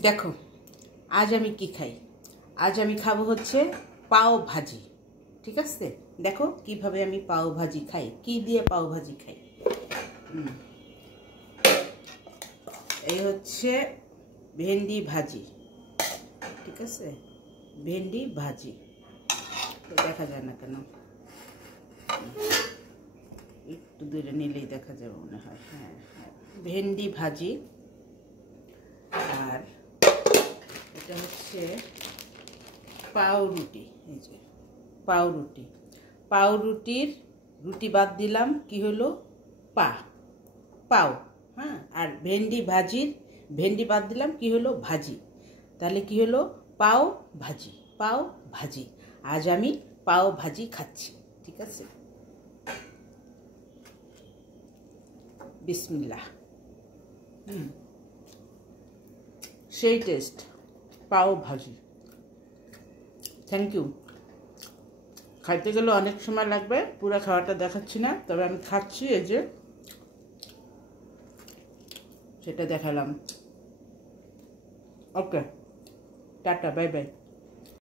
দেখো আজ আমি কি খাই। আজ আমি খাবো হচ্ছে পাও ভাজি। ঠিক আছে, দেখো কিভাবে আমি পাও ভাজি খাই, কি দিয়ে পাও ভাজি খাই। এই হচ্ছে ভেন্ডি ভাজি। ঠিক আছে, ভেন্ডি ভাজি দেখা যায় না কেন, একটু দূরে নিলেই দেখা যাবে মনে হয়। হ্যাঁ, ভেন্ডি ভাজি। আর এটা হচ্ছে পাউরুটি। এই যে পাউরুটি, পাউরুটির রুটি বাদ দিলাম, কি হলো পাও। হ্যাঁ, আর ভেন্ডি ভাজির ভেন্ডি বাদ দিলাম, কি হলো ভাজি। তাহলে কি হলো পাও ভাজি, পাও ভাজি। আজ আমি পাও ভাজি খাচ্ছি। ঠিক আছে, বিসমিল্লাহ। সেই test pav bhaji. Thank you. খাইতে গেলে অনেক সময় লাগবে, পুরো খাওয়াটা দেখাচ্ছি না, তবে আমি খাচ্ছি। এই যে সেটা দেখালাম। ওকে, টাটা, বাই বাই।